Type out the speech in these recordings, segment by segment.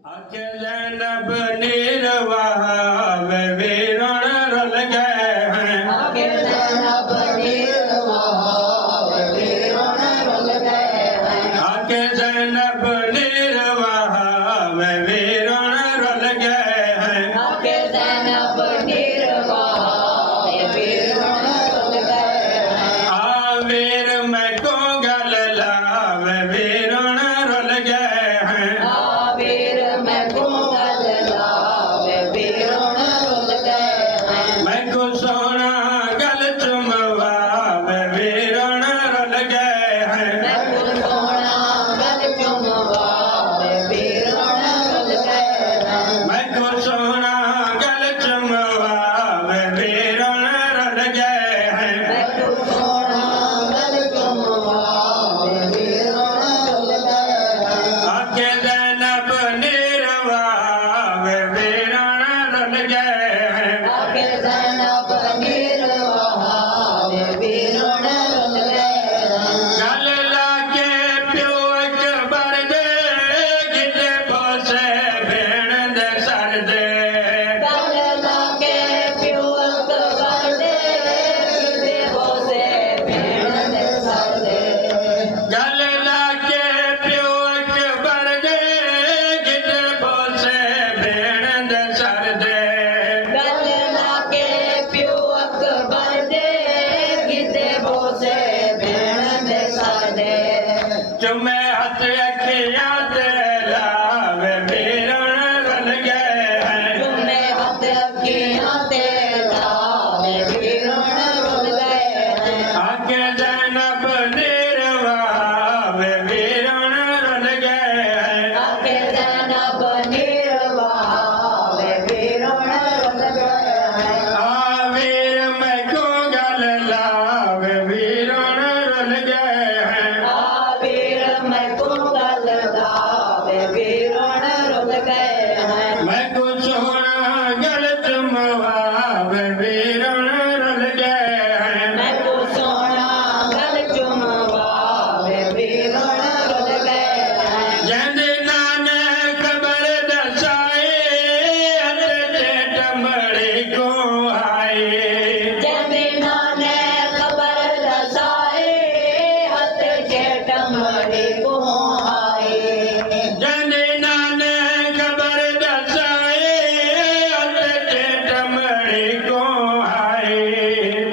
आके जैनब निर्वाह वे वीरण रल गए हैं। आगे जैनब निर्वाह वे वीरण रल गए हैं। आके जैनब निर्वाह वे वीरण रल गए हैं। आगे जैनब निर्वाह वे वीरण रल गए हैं। आवीर मैं को गल लावे वीरण रल गए हैं। आवीर मैं कुंगल लावे वीरण रल गए हैं। मैं को सोना गल चुमवावे वीरण रल गए हैं। मैं सोना गल चुमवावे वीरण रल गए हैं। मैं को सोना गल चुमवावे वीरण रल गए हैं। मैं सोना गल चुमवावे वीरण रल गए हैं। आके जैनब निर्वाह वे वीरण रल गए हैं। आगे जैनब निर्वाह वे वीरण रल गए हैं। गल लाके प्यो अकबर दे गिजे बोसे भेण दे सर दे। गल लागे प्यो अकबर दे गिजे बोसे भेण दे सर दे। गल लाके प्यो अकबर दे गिजे बोसे भेण दे सर दे। गल लागे प्यो अकबर दे गिजे बोसे भेण दे सर दे। चुमे हथ अखियां ते लावे वीरण रल गए हैं। तुमने हाथ अखियां ते लावे वीरण रल गए हैं। आके जैनब निर्वाह वे वीरण रल गए हैं। आगे जैनब निर्वाह वे वीरण रल गए हैं। आवीर मैं को गल लावे वीरण रल गए हैं। आवीर मैं कुंगल लावे वीरण रल गए हैं। मैं को सोना गल चुमवावे वीरण रल गए हैं। मैं सोना गल चुमवावे वीरण रल गए हैं। जंद नाने खबर दसाए हथ जेठ मड़ी को आए। जमीना ने खबर दसाए हथ जेठ मड़ी को आए। जंद नाने खबर दसाए हथ जेठ मड़ी को आए।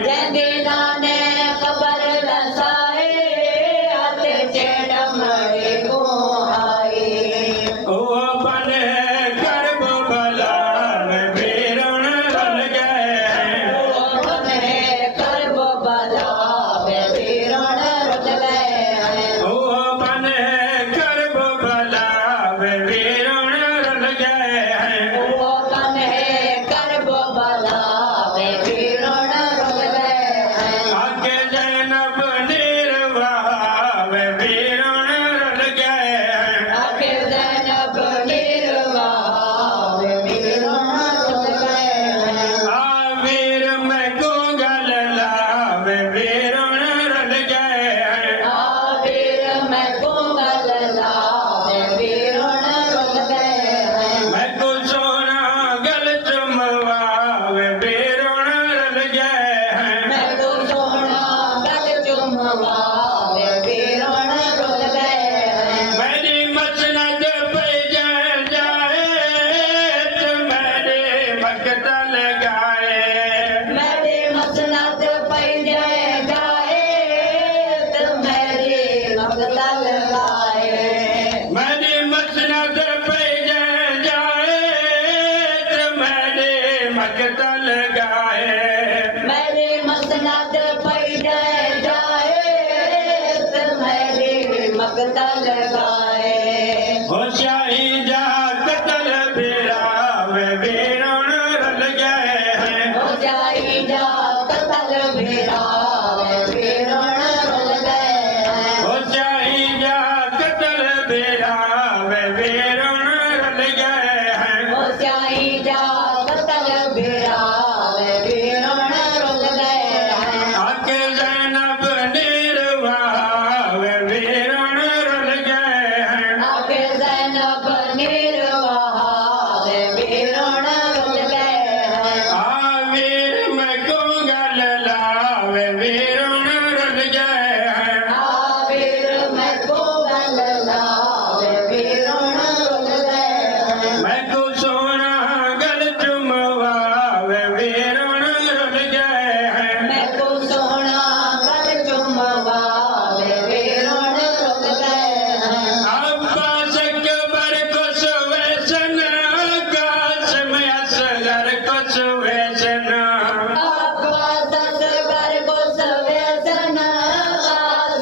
जमीना ने खबर दसाए हथ जेठ मड़ी को आए। ओ बने करब भला वे वीरण रल गए हैं। बने करब भला वे वीरण रल गए हैं। ओ बने करब भला वे वीरण रल गए हैं। बने करब भला वे वीरण रल गए हैं। आके जैनब निर्वाह वे वीरण रल गए हैं। आगे जैनब निर्वाह वे वीरण रल गए हैं। आवीर मैं को गल लावे वीरण रल गए हैं। आवीर मैं कुंगल लावे वीरण रल गए हैं। मैं को सोना गल चुमवावे वीरण रल गए हैं। मैं सोना गल चुमवावे वीरण रल गए हैं। मेरी मसनद पे जाए तो मेरे मकतल गाए। मेरी मसनद पै जाए तो मेरी मकतल गाए। मेरी मसनद पे जाए तो मेरे मकतल गाए। मेरी मसनद पै जाए तो मेरी मकतल गाए। होशियारी जा कतल बिरावे वीरण रल गए हैं। हो जाई जा कतल मेरा वे वीरण रल गए हैं। होशियारी जा कतल बिरावे वीरण रल गए हैं। हो जाई जा कतल मेरा वे वीरण रल गए हैं। आके जैनब निर्वाह वे वीरण रल गए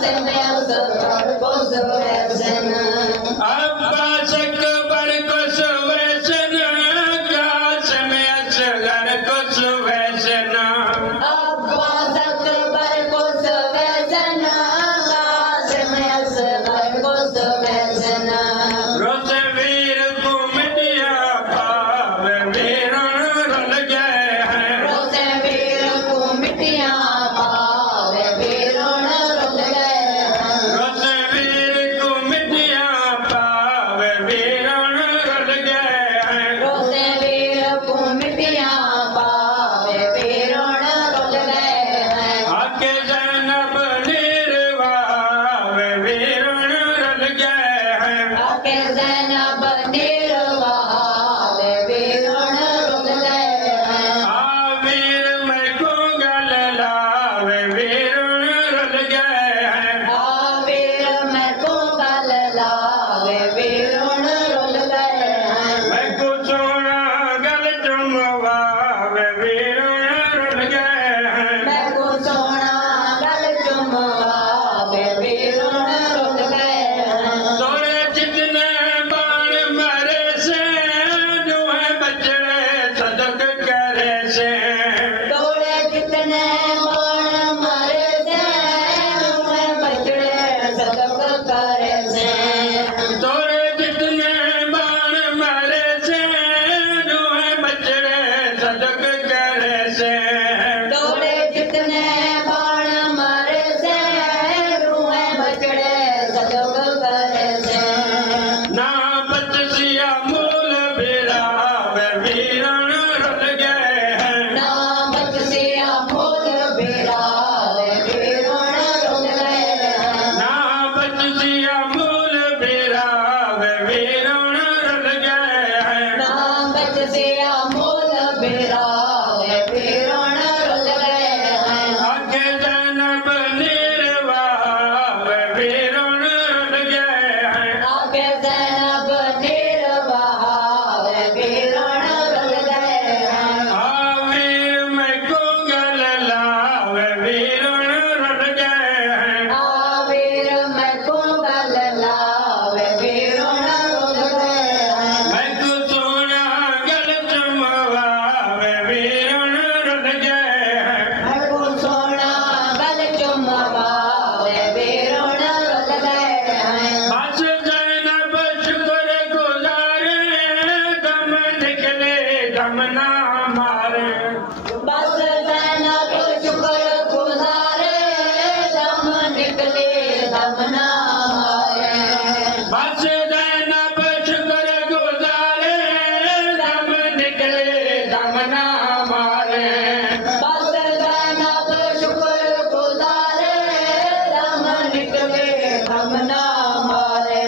ਸਮਿਆਸ ਕਰ ਕੋ ਸੁਵੈਸਨ अब्बास अकबर को सुवैसन कासिम असगर को सुवैसन अब्बास अकबर को सुवैसन कासिम असगर को सुवैसन रोस वीर को मिटिया पाव वीरण रुल गए हैं रोसे वीर को मिट्टियां पावे वीरण रुल गए हैं रोस वीर को मिटिया पाव वीरण रुल गए हैं रोसे वीर को मिट्टियां पावे वीरण रुल गए हैं आके जैनब निर्वाव वीरण रुल गए हैं आके ज़ैनब निर्वाह वीरण रुल गए हैं आवीर मैं को गल लावे वीरण रुल गए हैं आवीर मैं को गल लावे वीरण रुल गए हैं मैं को सोना गल चुमवावे वीरण रुल गए हैं मैं को सोना गल चुमवावे वीरण रुल गए हैं तोरे जितने बाण मरे से दुहे बचड़े सदक करे से तोड़े जितने बाण मारे से मैं बचड़े सदक करे से तोरे जितने बाण मरे से दुहे बचड़े सदक करे से तोड़े जितने बाण मारे से रूहे बचड़े सदक करे से ना बचसिया मूल बिरावे वीरण रुल गए हैं ना बचसिया फूल बिरावे वीरण रुल गए हैं ना बचसिया मूल बिरावे वीरण रुल गए हैं ना बचसिया फूल बिरावे वीरण रुल गए हैं आगे जैनब निर्वाव वीरण रुल गए हैं आगे ज़ैनब निर्वाह वीरण रुल गए हैं आवीर मैं को गल लावे वीरण रुल गए हैं आवीर मैं को गल लावे वीरण रुल गए हैं मैं को सोना गल चुमवावे वीरण रुल गए हैं मैं को सोना गल चुमवावे वीरण रुल गए हैं बस जैनब शुक्र गुजारे दम निकले दम ना मारे बस ज़ैनब शुक्र गुजारे दम निकले दम ना मारे बस जैनब शुक्र गुजारे दम निकले दम ना मारे बस ज़ैनब शुक्र गुजारे दम निकले दम ना मारे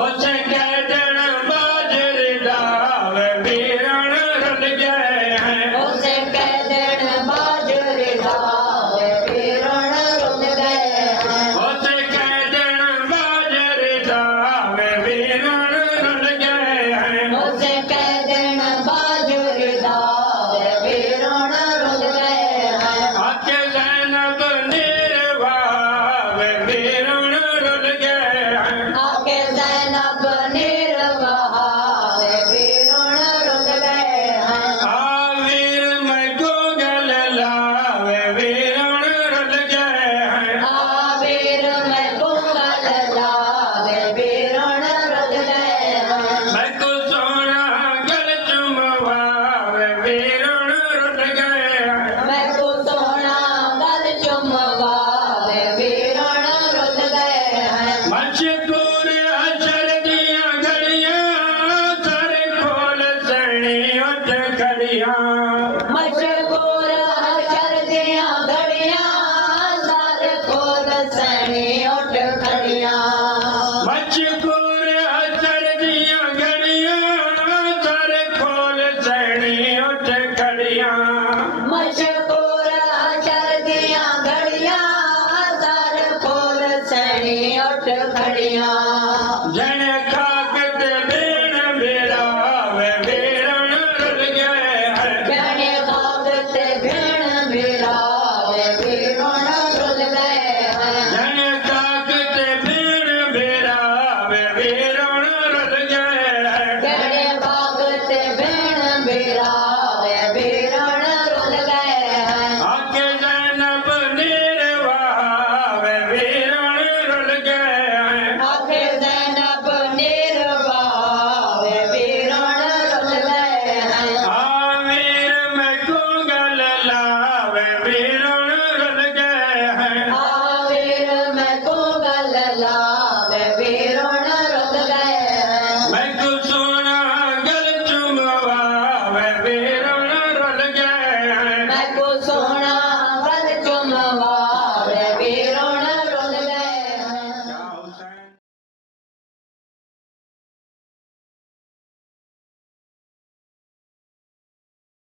उस कैदन बाजर दावे वीरण रुल गए हैं उसे कैदन बाजर दावे वीरण रुल गए हैं उस कैदन बाजर दावे वीरण रुल गए हैं उसे कैदन बाजर दावे वीरण रुल गए हैं आके जैनब निर्वाव वीरण रुल गए हैं आगे ज़ैनब निर्वाह वीरण रुल गए हैं आवीर मैं को गल लावे वीरण रुल गए हैं आवीर मैं को गल लावे वीरण रुल गए हैं मैं को सोना गल चुमवावे वीरण रुल गए हैं मैं को सोना गल चुमवावे वीरण रुल गए हैं मशहूर अशर दिया घड़ियां सर खोल सणी उठ खड़ियां मशहूर हशर दियां घड़ियां सर खोल सैनी उठ खड़ियां मशहूर अशर दिया घड़ियां सर खोल सणी उठ खड़ियां मशहूर हशर दियां घड़ियां सर खोल सैनी उठ खड़ियां